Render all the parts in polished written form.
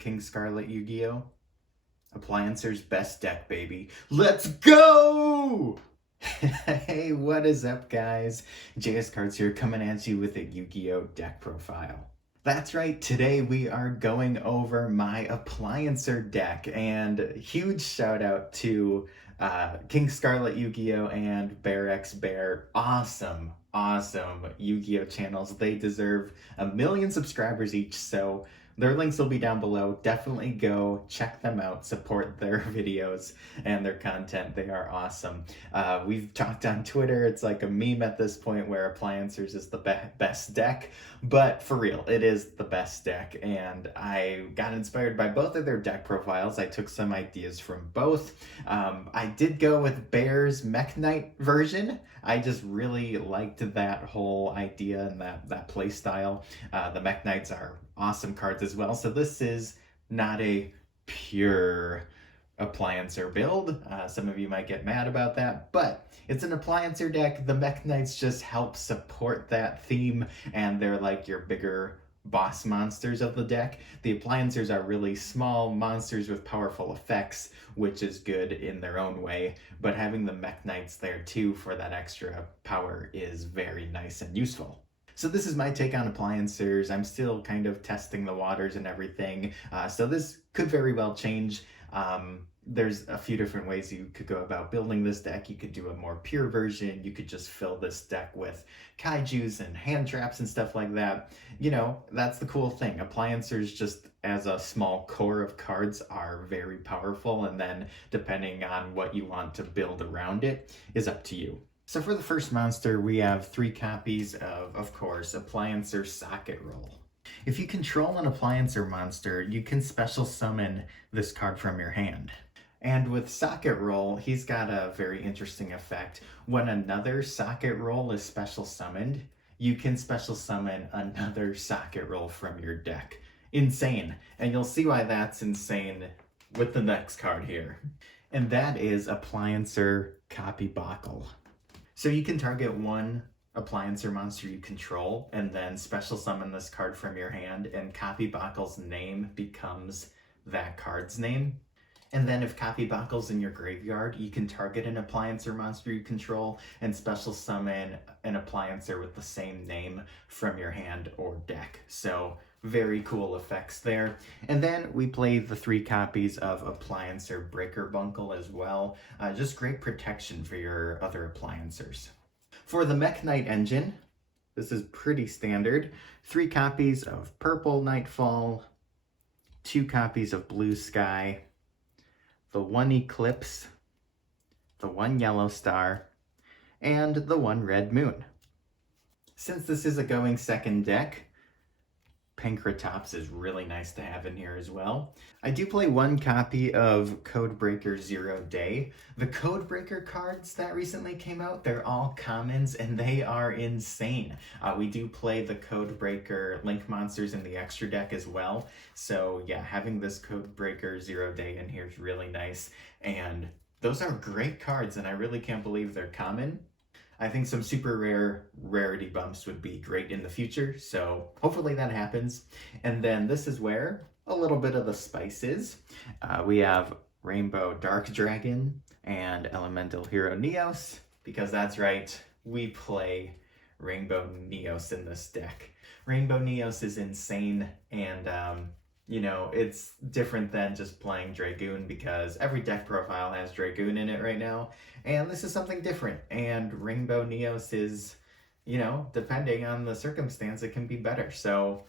King Scarlet Yu-Gi-Oh! Appliancers best deck, baby. Let's go! Hey, what is up, guys? JS Cards here, coming at you with a Yu-Gi-Oh! Deck profile. That's right, today we are going over my Appliancer deck, and huge shout out to King Scarlet Yu-Gi-Oh! And Bear X Bear. Awesome Yu-Gi-Oh! Channels. They deserve 1 million subscribers each, so their links will be down below. Definitely go check them out, support their videos and their content. They are awesome. We've talked on Twitter. It's like a meme at this point where Appliancers is the best deck, but for real, it is the best deck. And I got inspired by both of their deck profiles. I took some ideas from both. I did go with Bear's Mekk-Knight version. I just really liked that whole idea and that play style. The Mekk-Knights are awesome cards as well. So this is not a pure Appliancer build. Some of you might get mad about that, but it's an Appliancer deck. The Mekk-Knights just help support that theme, and they're like your bigger boss monsters of the deck. The Appliancers are really small monsters with powerful effects, which is good in their own way, but having the Mekk-Knights there too for that extra power is very nice and useful. So this is my take on Appliancers. I'm still kind of testing the waters and everything, so this could very well change. There's a few different ways you could go about building this deck. You could do a more pure version. You could just fill this deck with kaijus and hand traps and stuff like that. You know, that's the cool thing. Appliancers, just as a small core of cards, are very powerful, and then depending on what you want to build around it is up to you. So for the first monster, we have 3 copies of course, Appliancer Socket Roll. If you control an Appliancer monster, you can special summon this card from your hand. And with Socket Roll, he's got a very interesting effect. When another Socket Roll is special summoned, you can special summon another Socket Roll from your deck. Insane. And you'll see why that's insane with the next card here. And that is Appliancer Copybockle. So you can target one Appliancer monster you control and then special summon this card from your hand, and Copybockle's name becomes that card's name. And then if Copybockle's in your graveyard, you can target an Appliancer monster you control and special summon an Appliancer with the same name from your hand or deck. So very cool effects there. And then we play the 3 copies of Appliancer Breaker-Bunkle as well. Just great protection for your other Appliancers. For the Mekk-Knight engine, this is pretty standard. 3 copies of Purple Nightfall, 2 copies of Blue Sky, the 1 Eclipse, the 1 Yellow Star, and the 1 Red Moon. Since this is a going second deck, Pankratops is really nice to have in here as well. I do play 1 copy of Codebreaker Zero Day. The Codebreaker cards that recently came out, they're all commons and they are insane. We do play the Codebreaker Link monsters in the extra deck as well. So yeah, having this Codebreaker Zero Day in here is really nice. And those are great cards, and I really can't believe they're common. I think some super rare rarity bumps would be great in the future, so hopefully that happens. And then this is where a little bit of the spice is. We have Rainbow Dark Dragon and Elemental Hero Neos, because that's right, we play Rainbow Neos in this deck. Rainbow Neos is insane, and you know, it's different than just playing Dragoon, because every deck profile has Dragoon in it right now, and this is something different. And Rainbow Neos is, you know, depending on the circumstance, it can be better. So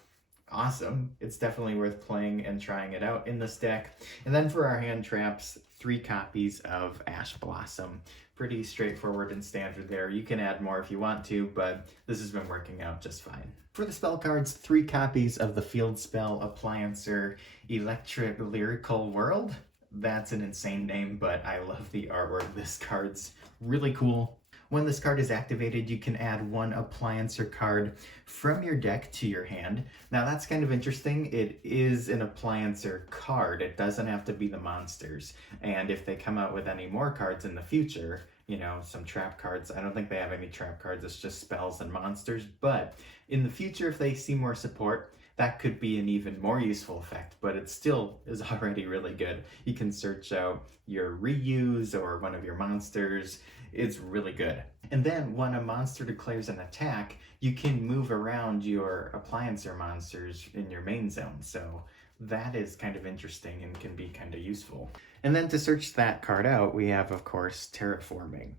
awesome. It's definitely worth playing and trying it out in this deck. And then for our hand traps, 3 copies of Ash Blossom. Pretty straightforward and standard there. You can add more if you want to, but this has been working out just fine. For the spell cards, 3 copies of the field spell Appliancer Electric Lyrical World. That's an insane name, but I love the artwork. This card's really cool. When this card is activated, you can add 1 Appliancer card from your deck to your hand. Now that's kind of interesting. It is an Appliancer card. It doesn't have to be the monsters. And if they come out with any more cards in the future, you know, some trap cards. I don't think they have any trap cards. It's just spells and monsters. But in the future, if they see more support, that could be an even more useful effect, but it still is already really good. You can search out your reuse or one of your monsters. It's really good. And then when a monster declares an attack, you can move around your Appliancer monsters in your main zone. So that is kind of interesting and can be kind of useful. And then to search that card out, we have, of course, Terraforming.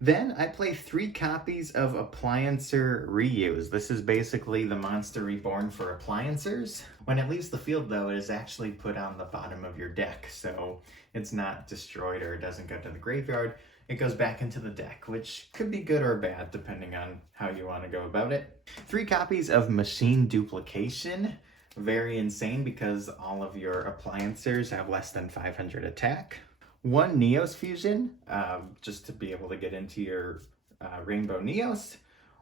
Then I play 3 copies of Appliancer Reuse. This is basically the monster reborn for Appliancers. When it leaves the field, though, it is actually put on the bottom of your deck, so it's not destroyed or it doesn't go to the graveyard. It goes back into the deck, which could be good or bad depending on how you want to go about it. 3 copies of Machine Duplication. Very insane because all of your Appliancers have less than 500 attack. 1 Neos Fusion, just to be able to get into your Rainbow Neos.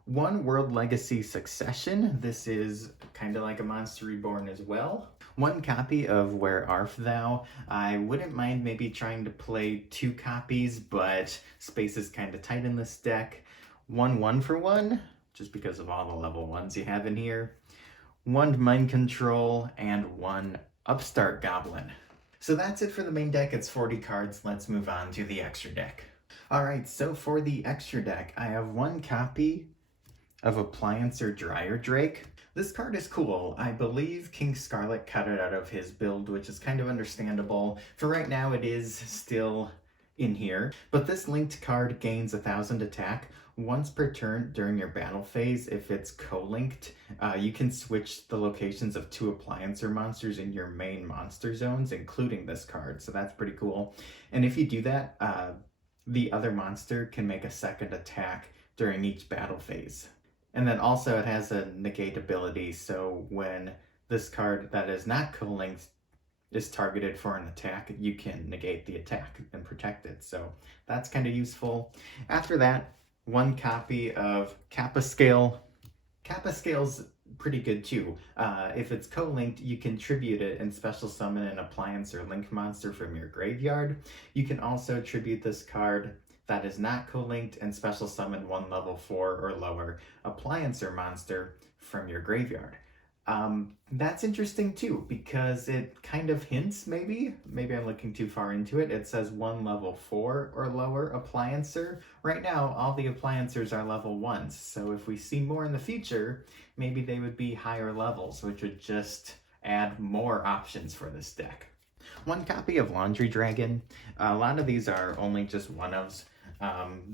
1 World Legacy Succession. This is kind of like a Monster Reborn as well. 1 copy of Where Art Thou. I wouldn't mind maybe trying to play 2 copies, but space is kind of tight in this deck. 1 1-for-1, just because of all the level 1s you have in here. 1 Mind Control, and 1 Upstart Goblin. So that's it for the main deck. It's 40 cards. Let's move on to the extra deck. Alright, so for the extra deck, I have 1 copy of Appliancer Dryer Drake. This card is cool. I believe King Scarlet cut it out of his build, which is kind of understandable. For right now, it is still in here. But this linked card gains 1,000 attack once per turn during your battle phase. If it's co-linked, you can switch the locations of 2 Appliancer monsters in your main monster zones, including this card. So that's pretty cool. And if you do that, the other monster can make a second attack during each battle phase. And then also it has a negate ability, so when this card that is not co-linked is targeted for an attack, you can negate the attack and protect it. So that's kind of useful. After that, 1 copy of Kappa Scale. Kappa Scale's pretty good too. If it's co-linked, you can tribute it and special summon an Appliancer link monster from your graveyard. You can also tribute this card that is not co-linked and special summon 1 level 4 or lower Appliancer monster from your graveyard. That's interesting too, because it kind of hints, maybe I'm looking too far into it. It says 1 level 4 or lower Appliancer. Right now, all the Appliancers are level 1s, so if we see more in the future, maybe they would be higher levels, which would just add more options for this deck. 1 copy of Laundry Dragon. A lot of these are only just one-ofs.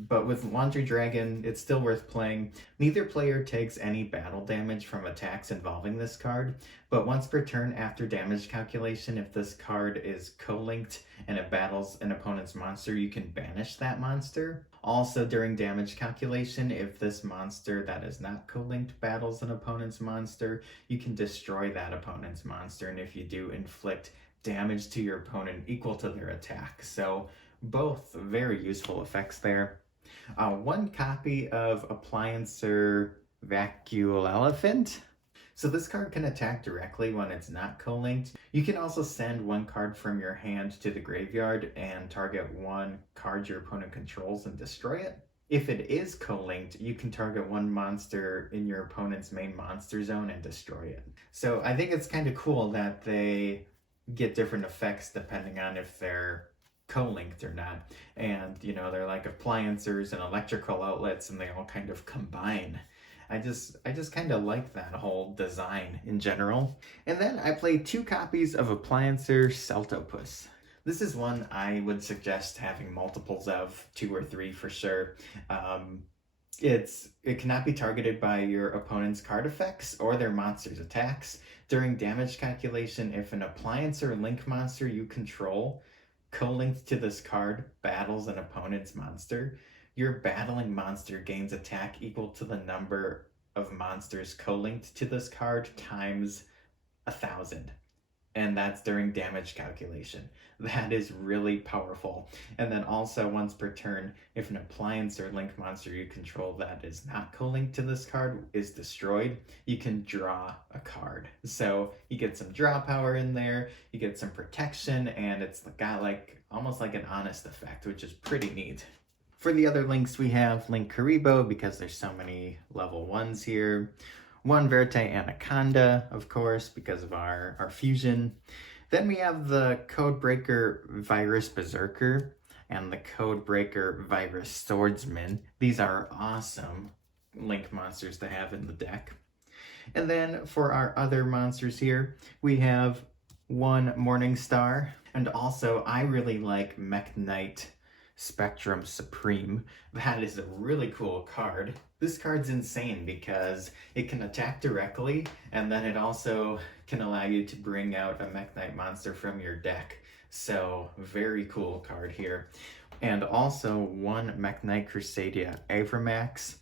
But with Laundry Dragon, it's still worth playing. Neither player takes any battle damage from attacks involving this card, but once per turn after damage calculation, if this card is co-linked and it battles an opponent's monster, you can banish that monster. Also during damage calculation, if this monster that is not co-linked battles an opponent's monster, you can destroy that opponent's monster, and if you do, inflict damage to your opponent equal to their attack. So both very useful effects there. 1 copy of Appliancer Vacuole Elephant. So this card can attack directly when it's not co-linked. You can also send 1 card from your hand to the graveyard and target 1 card your opponent controls and destroy it. If it is co-linked, you can target 1 monster in your opponent's main monster zone and destroy it. So I think it's kind of cool that they get different effects depending on if they're co-linked or not, and you know, they're like appliancers and electrical outlets and they all kind of combine. I just kind of like that whole design in general. And then I played 2 copies of Appliancer Celtopus. This is one I would suggest having multiples of, 2 or 3 for sure. It cannot be targeted by your opponent's card effects or their monster's attacks. During damage calculation, if an Appliancer link monster you control co-linked to this card battles an opponent's monster, your battling monster gains attack equal to the number of monsters co-linked to this card times 1,000. And that's during damage calculation. That is really powerful. And then also once per turn, if an Appliancer link monster you control that is not co-linked to this card is destroyed, you can draw a card. So you get some draw power in there, you get some protection, and it's got like almost like an honest effect, which is pretty neat. For the other links, we have Link Karibo, because there's so many level 1s here. one Verte Anaconda, of course, because of our fusion. Then we have the Codebreaker Virus Berserker and the Codebreaker Virus Swordsman. These are awesome Link monsters to have in the deck. And then for our other monsters here, we have one Morningstar, and also I really like Mekk-Knight Spectrum Supreme. That is a really cool card. This card's insane because it can attack directly, and then it also can allow you to bring out a Mekk-Knight monster from your deck. So very cool card here. And also one Mekk-Knight Crusadia Avramax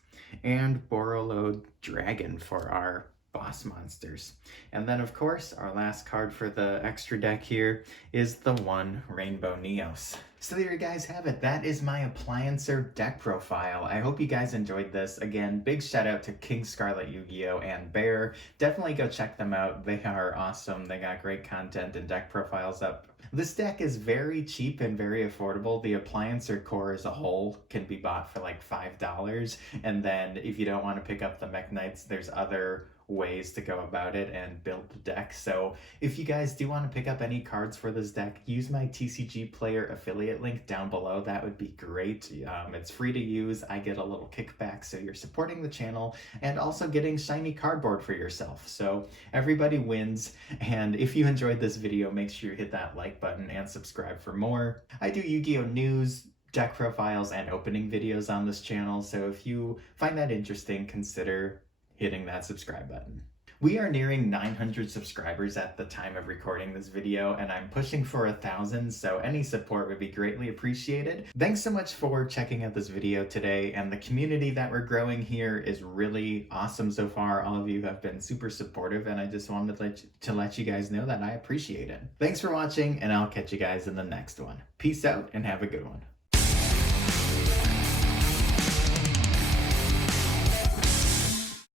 and Borreload Dragon for our boss monsters. And then of course our last card for the extra deck here is the one Rainbow Neos. So there you guys have it. That is my Appliancer deck profile. I hope you guys enjoyed this. Again, big shout out to King Scarlet Yu-Gi-Oh! And Bear. Definitely go check them out. They are awesome. They got great content and deck profiles up. This deck is very cheap and very affordable. The Appliancer core as a whole can be bought for like $5. And then if you don't want to pick up the Mekk-Knights, there's other ways to go about it and build the deck. So if you guys do want to pick up any cards for this deck, use my TCG Player affiliate link down below. That would be great. It's free to use. I get a little kickback, so you're supporting the channel and also getting shiny cardboard for yourself. So everybody wins. And if you enjoyed this video, make sure you hit that like button and subscribe for more. I do Yu-Gi-Oh! News, deck profiles, and opening videos on this channel, so if you find that interesting, consider hitting that subscribe button. We are nearing 900 subscribers at the time of recording this video, and I'm pushing for 1,000, so any support would be greatly appreciated. Thanks so much for checking out this video today, and the community that we're growing here is really awesome so far. All of you have been super supportive, and I just wanted to let you guys know that I appreciate it. Thanks for watching, and I'll catch you guys in the next one. Peace out, and have a good one.